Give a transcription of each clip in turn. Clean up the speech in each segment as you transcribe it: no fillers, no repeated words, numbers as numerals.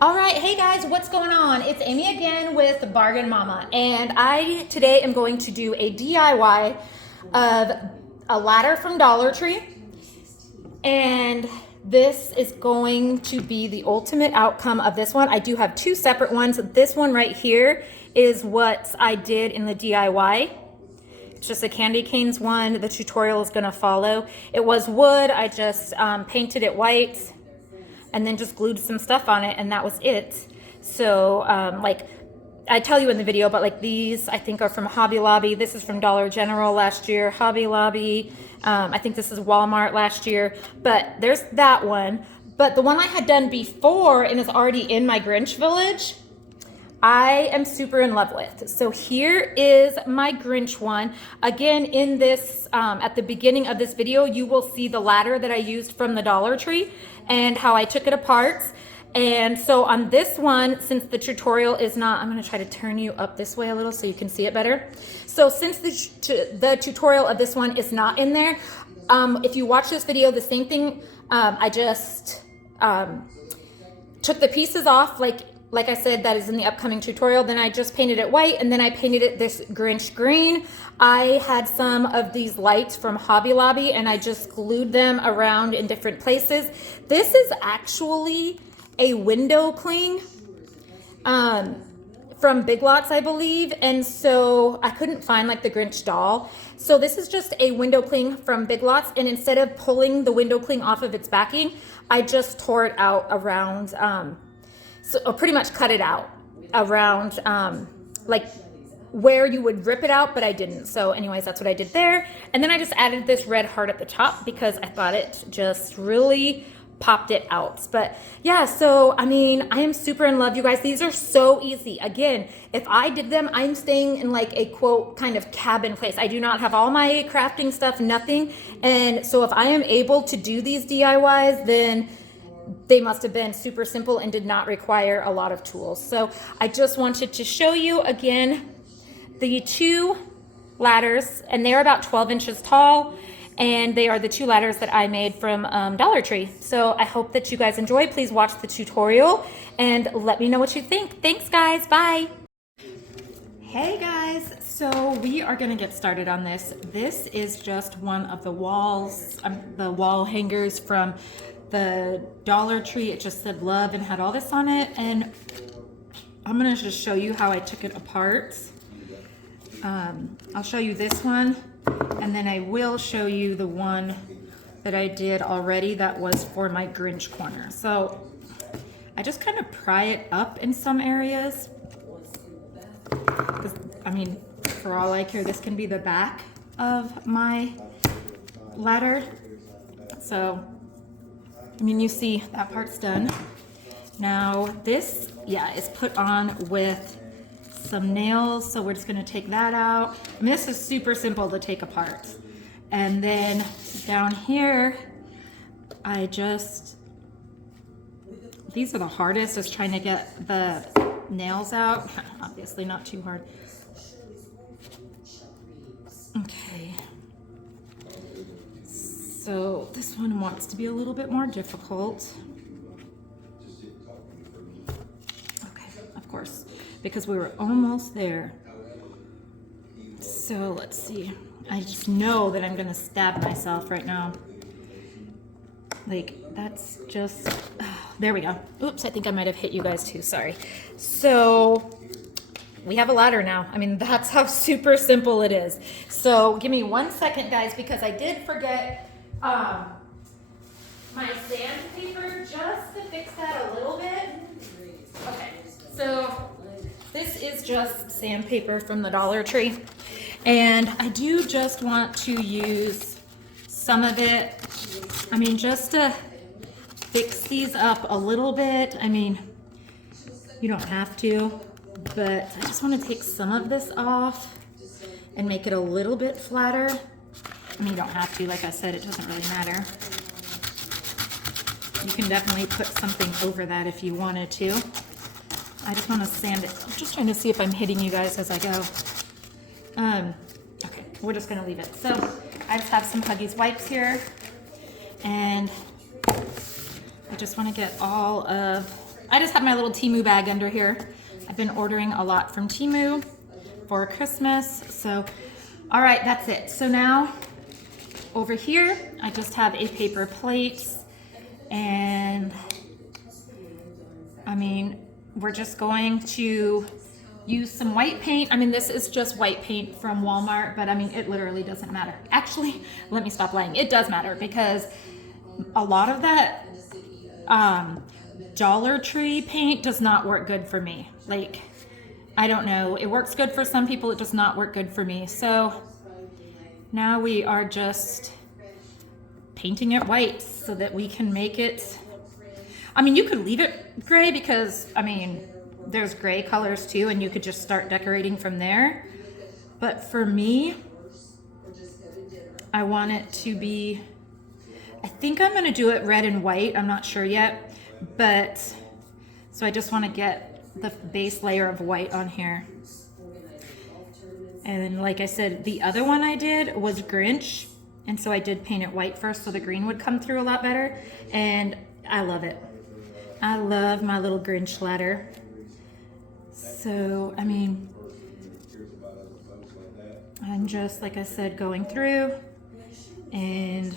All right, hey guys, what's going on? It's Amy again with Bargain Mama, and I today am going to do a DIY of a ladder from Dollar Tree, and this is going to be the ultimate outcome of this one. I do have two separate ones. This one right here is what I did in the DIY. It's just a candy canes one. The tutorial is gonna follow. It was wood. I just painted it white and then just glued some stuff on it, and that was it. So like I tell you in the video, but like these I think are from Hobby Lobby. This is from Dollar General last year. Hobby Lobby, I think this is Walmart last year, but there's that one. But the one I had done before and is already in my Grinch village, I am super in love with. So here is my Grinch one. Again, in this, at the beginning of this video, you will see the ladder that I used from the Dollar Tree and how I took it apart. And so on this one, since the tutorial is not, I'm gonna try to turn you up this way a little so you can see it better. So since the tutorial of this one is not in there, if you watch this video, the same thing, I just took the pieces off, like I said, that is in the upcoming tutorial. Then I just painted it white, and then I painted it this Grinch green. I had some of these lights from Hobby Lobby, and I just glued them around in different places. This is actually a window cling from Big Lots, I believe. And so I couldn't find like the Grinch doll. So this is just a window cling from Big Lots. And instead of pulling the window cling off of its backing, I just tore it out around, so pretty much cut it out around like where you would rip it out, but I didn't. So anyways, that's what I did there. And then I just added this red heart at the top because I thought it just really popped it out. But yeah, so I mean, I am super in love, you guys. These are so easy. Again, if I did them, I'm staying in like a quote kind of cabin place. I do not have all my crafting stuff, nothing. And so if I am able to do these DIYs, then they must have been super simple and did not require a lot of tools. So I just wanted to show you again the two ladders, and they're about 12 inches tall, and they are the two ladders that I made from Dollar Tree. So I hope that you guys enjoy. Please watch the tutorial and let me know what you think. Thanks guys, bye. Hey guys, so we are gonna get started on this. This is just one of the walls, the wall hangers from the Dollar Tree. It just said love and had all this on it, and I'm gonna just show you how I took it apart. I'll show you this one, and then I will show you the one that I did already that was for my Grinch corner. So I just kind of pry it up in some areas, because I mean, for all I care, this can be the back of my ladder. So I mean, you see that part's done. Now this, yeah, is put on with some nails. So we're just gonna take that out. I mean, this is super simple to take apart. And then down here, I just, these are the hardest, is trying to get the nails out. Obviously not too hard. Okay. So this one wants to be a little bit more difficult. Okay, of course, because we were almost there. So let's see. I just know that I'm gonna stab myself right now. Like, that's just, oh, there we go. Oops, I think I might have hit you guys too, sorry. So we have a ladder now. I mean, that's how super simple it is. So give me 1 second, guys, because I did forget my sandpaper, just to fix that a little bit. Okay, so this is just sandpaper from the Dollar Tree, and I do just want to use some of it, I mean, just to fix these up a little bit. I mean, you don't have to, but I just want to take some of this off and make it a little bit flatter. I mean, you don't have to, like I said, it doesn't really matter. You can definitely put something over that if you wanted to. I just want to sand it. I'm just trying to see if I'm hitting you guys as I go. Okay, we're just gonna leave it. So I just have some Huggies wipes here, and I just want to get all of I just have my little Temu bag under here. I've been ordering a lot from Temu for Christmas. So, all right, that's it. So now over here, I just have a paper plate, and I mean, we're just going to use some white paint. I mean, this is just white paint from Walmart, but I mean, it literally doesn't matter. Actually, let me stop lying. It does matter because a lot of that Dollar Tree paint does not work good for me. Like, I don't know. It works good for some people. It does not work good for me. So now we are just painting it white so that we can make it. I mean, you could leave it gray because, I mean, there's gray colors too, and you could just start decorating from there. But for me, I want it to be, I think I'm gonna do it red and white. I'm not sure yet, but so I just want to get the base layer of white on here. And then, like I said, the other one I did was Grinch, and so I did paint it white first so the green would come through a lot better, and I love it. I love my little Grinch ladder. So, I mean, I'm just, like I said, going through and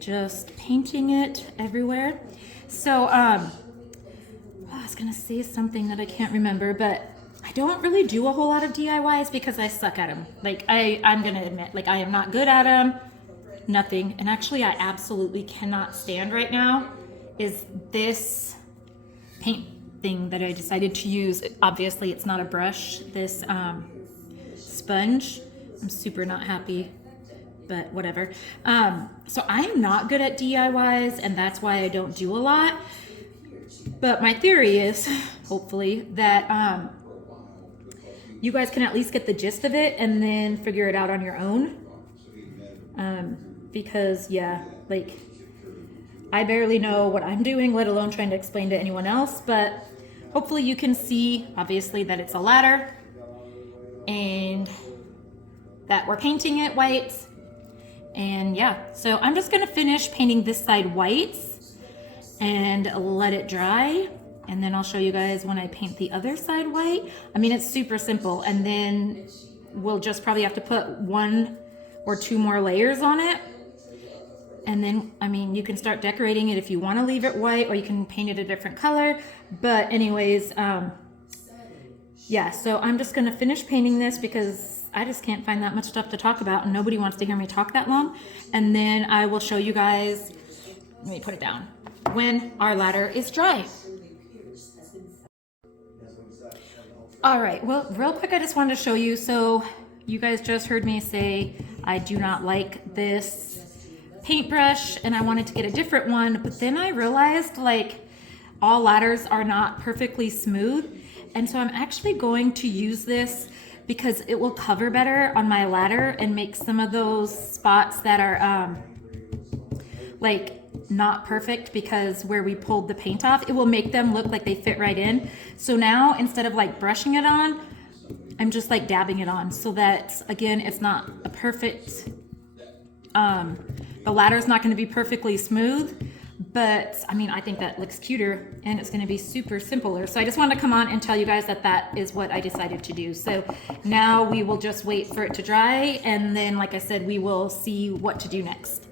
just painting it everywhere. So, I was gonna say something that I can't remember, but I don't really do a whole lot of DIYs because I suck at them. Like, I'm gonna admit, like, I am not good at them, nothing. And actually, I absolutely cannot stand right now is this paint thing that I decided to use. Obviously, it's not a brush, this sponge. I'm super not happy, but whatever. So I'm not good at DIYs, and that's why I don't do a lot. But my theory is, hopefully, that you guys can at least get the gist of it and then figure it out on your own. Because, yeah, like, I barely know what I'm doing, let alone trying to explain to anyone else. But hopefully you can see, obviously, that it's a ladder and that we're painting it white. And yeah, so I'm just gonna finish painting this side white and let it dry. And then I'll show you guys when I paint the other side white. I mean, it's super simple. And then we'll just probably have to put 1 or 2 more layers on it. And then, I mean, you can start decorating it if you want to leave it white, or you can paint it a different color. But anyways, yeah, so I'm just going to finish painting this because I just can't find that much stuff to talk about, and nobody wants to hear me talk that long. And then I will show you guys, let me put it down, when our ladder is dry. All right, well, real quick, I just wanted to show you. So you guys just heard me say I do not like this paintbrush and I wanted to get a different one, but then I realized, like, all ladders are not perfectly smooth, and so I'm actually going to use this because it will cover better on my ladder and make some of those spots that are like not perfect, because where we pulled the paint off, it will make them look like they fit right in. So now, instead of like brushing it on, I'm just like dabbing it on so that, again, it's not a perfect, the ladder's not going to be perfectly smooth, but I mean, I think that looks cuter and it's going to be super simpler. So I just wanted to come on and tell you guys that that is what I decided to do. So now we will just wait for it to dry, and then, like I said, we will see what to do next.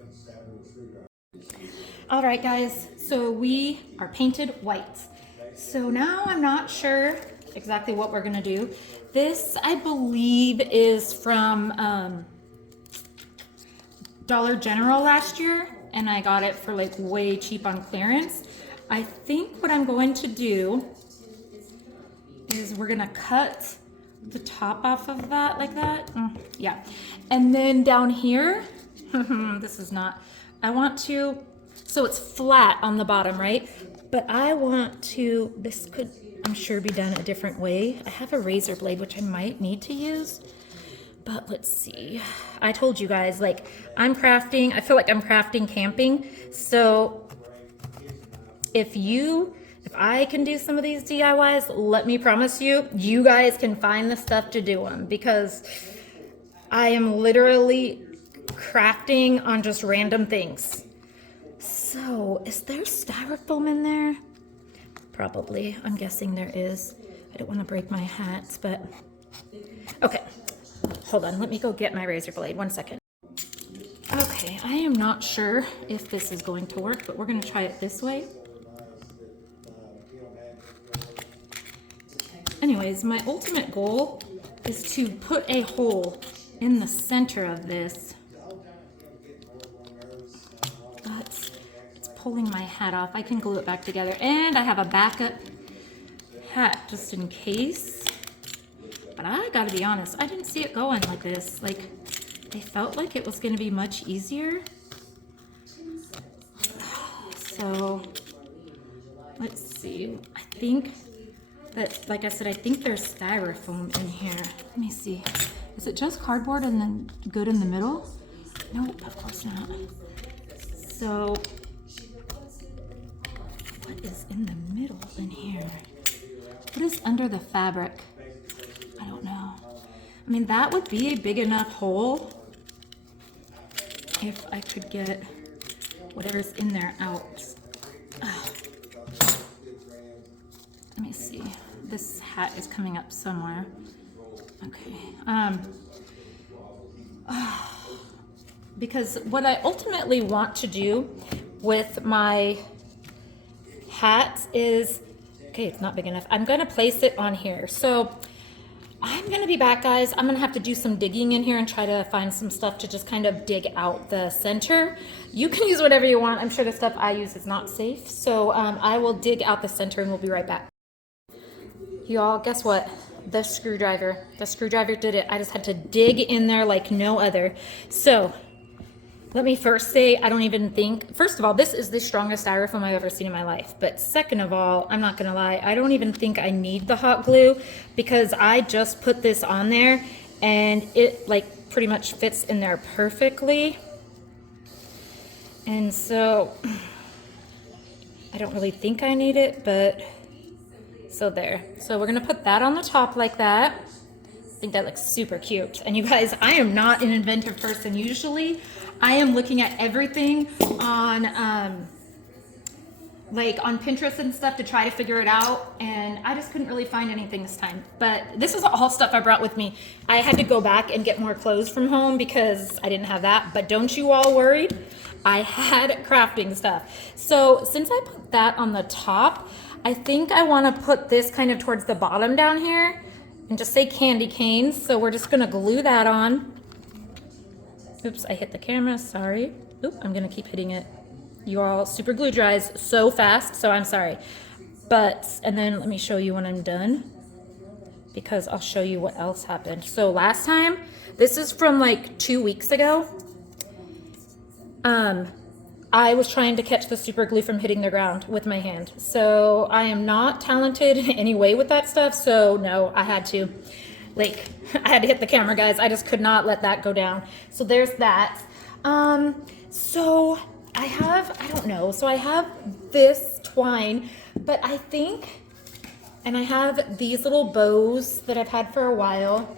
All right, guys, so we are painted white. So now I'm not sure exactly what we're gonna do. This, I believe, is from Dollar General last year, and I got it for like way cheap on clearance. I think what I'm going to do is we're gonna cut the top off of that like that. Yeah, and then down here, this is not, I want to, so it's flat on the bottom, right? But I want to, this could, I'm sure, be done a different way. I have a razor blade, which I might need to use, but let's see. I told you guys, like, I'm crafting, I feel like I'm crafting camping. So if I can do some of these DIYs, let me promise you, you guys can find the stuff to do them, because I am literally crafting on just random things. So, is there styrofoam in there? Probably. I'm guessing there is. I don't want to break my hats, but okay. Hold on. Let me go get my razor blade. 1 second. Okay, I am not sure if this is going to work, but we're going to try it this way. Anyways, my ultimate goal is to put a hole in the center of this. It's pulling my hat off. I can glue it back together. And I have a backup hat just in case. But I gotta be honest, I didn't see it going like this. Like, I felt like it was gonna be much easier. So, let's see. I think that, like I said, I think there's styrofoam in here. Let me see. Is it just cardboard and then good in the middle? Nope, of course not. So, what is in the middle in here? What is under the fabric? I don't know. I mean, that would be a big enough hole if I could get whatever's in there out. Let me see. This hat is coming up somewhere. Okay. Because what I ultimately want to do with my hat is, okay, it's not big enough. I'm gonna place it on here. So I'm gonna be back, guys. I'm gonna have to do some digging in here and try to find some stuff to just kind of dig out the center. You can use whatever you want. I'm sure the stuff I use is not safe. So I will dig out the center and we'll be right back. Y'all, guess what? The screwdriver did it. I just had to dig in there like no other. So let me first say, I don't even think, first of all, this is the strongest styrofoam I've ever seen in my life. But second of all, I'm not gonna lie, I don't even think I need the hot glue because I just put this on there and it like pretty much fits in there perfectly. And so I don't really think I need it, but so there. So we're gonna put that on the top like that. I think that looks super cute. And you guys, I am not an inventive person. Usually I am looking at everything on like on Pinterest and stuff to try to figure it out, and I just couldn't really find anything this time. But this is all stuff I brought with me. I had to go back and get more clothes from home because I didn't have that, but don't you all worry, I had crafting stuff. So since I put that on the top, I think I want to put this kind of towards the bottom down here and just say candy canes. So we're just gonna glue that on. Oops, I hit the camera, sorry. Oop, I'm gonna keep hitting it. You all, super glue dries so fast, so I'm sorry. But, and then let me show you when I'm done, because I'll show you what else happened. So last time, this is from like 2 weeks ago, I was trying to catch the super glue from hitting the ground with my hand. So I am not talented in any way with that stuff, so no, I had to. Like, I had to hit the camera, guys. I just could not let that go down. So there's that. So I have, I don't know. So I have this twine, but I think, and I have these little bows that I've had for a while.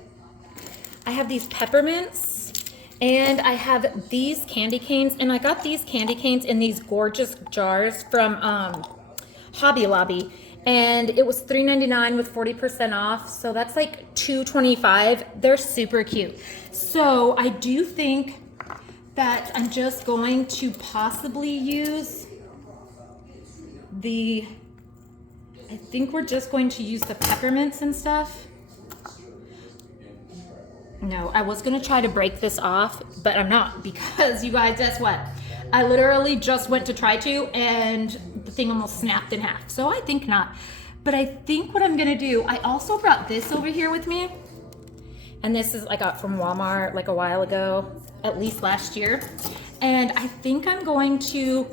I have these peppermints, and I have these candy canes, and I got these candy canes in these gorgeous jars from Hobby Lobby. And it was $3.99 with 40% off, so that's like $2.25. They're super cute. So I do think that I'm just going to possibly use the, I think we're just going to use the peppermints and stuff. No, I was gonna try to break this off, but I'm not, because you guys, guess what? I literally just went to try to, and the thing almost snapped in half. So I think not. But I think what I'm gonna do, I also brought this over here with me. And this is I got from Walmart like a while ago, at least last year. And I think I'm going to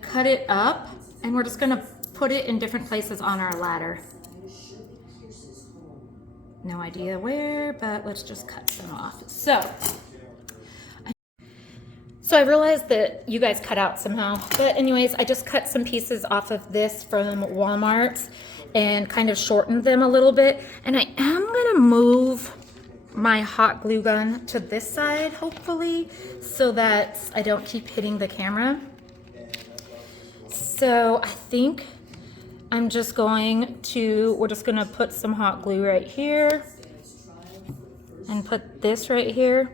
cut it up, and we're just gonna put it in different places on our ladder. No idea where, but let's just cut some off. So I realized that you guys cut out somehow, but anyways, I just cut some pieces off of this from Walmart and kind of shortened them a little bit. And I am gonna move my hot glue gun to this side, hopefully, so that I don't keep hitting the camera. So I think we're just gonna put some hot glue right here and put this right here.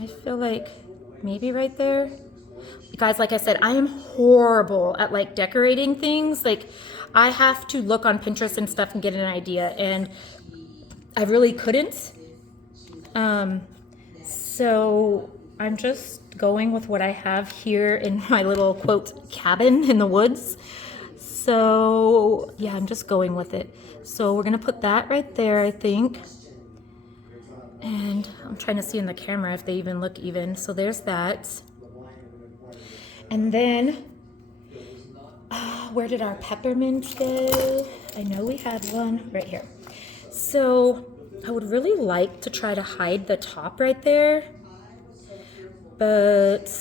I feel like maybe right there. Guys, like I said, I am horrible at like decorating things. Like I have to look on Pinterest and stuff and get an idea, and I really couldn't. So I'm just going with what I have here in my little quote cabin in the woods. So yeah, I'm just going with it. So we're gonna put that right there, I think. And I'm trying to see in the camera if they even look even. So there's that. And then, where did our peppermint go? I know we had one right here. So I would really like to try to hide the top right there, but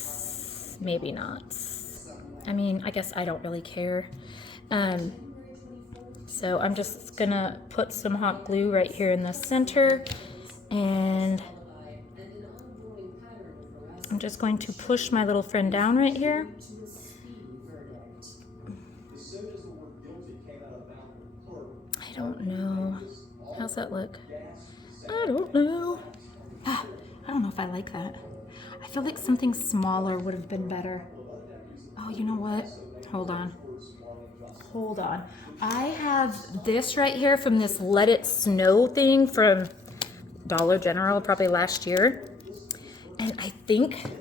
maybe not. I mean, I guess I don't really care. So I'm just gonna put some hot glue right here in the center, and I'm just going to push my little friend down right here. I don't know. How's that look? I don't know. I don't know if I like that. I feel like something smaller would have been better. Oh, you know what? Hold on. Hold on. I have this right here from this Let It Snow thing from Dollar General, probably last year. And I think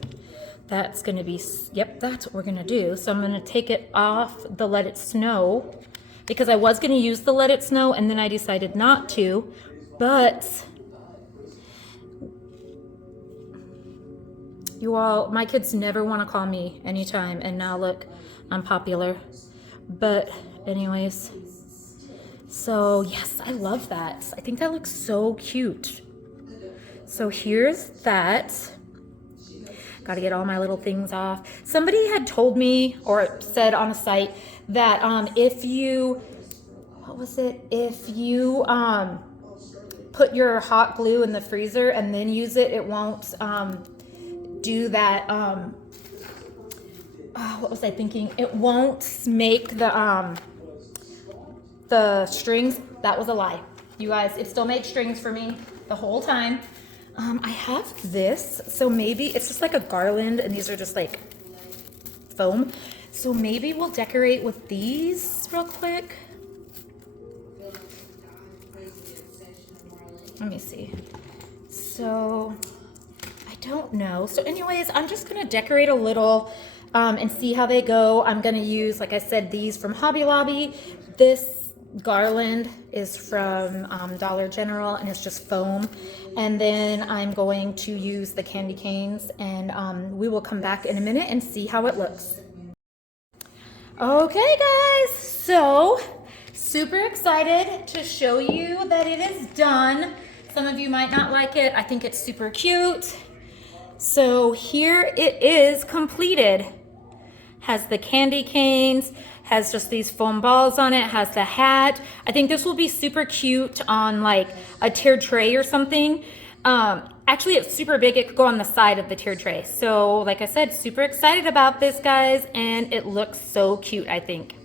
that's gonna be, yep, that's what we're gonna do. So I'm gonna take it off the Let It Snow, because I was gonna use the Let It Snow and then I decided not to, but you all, my kids never wanna call me anytime, and now look, I'm popular. But anyways, so yes, I love that. I think that looks so cute. So here's that. Got to get all my little things off. Somebody had told me or said on a site that if you, what was it? If you put your hot glue in the freezer and then use it, it won't do that. What was I thinking? It won't make the strings. That was a lie. You guys, it still made strings for me the whole time. I have this, so maybe it's just like a garland, and these are just like foam. So maybe we'll decorate with these real quick. Let me see. So I don't know. So anyways, I'm just gonna decorate a little and see how they go. I'm gonna use, like I said, these from Hobby Lobby. This garland is from Dollar General, and it's just foam. And then I'm going to use the candy canes, and we will come back in a minute and see how it looks. Okay guys, so super excited to show you that it is done. Some of you might not like it. I think it's super cute. So here it is completed. Has the candy canes, has just these foam balls on it, has the hat. I think this will be super cute on like a tiered tray or something. Actually, it's super big. It could go on the side of the tiered tray. So like I said, super excited about this, guys, and it looks so cute, I think.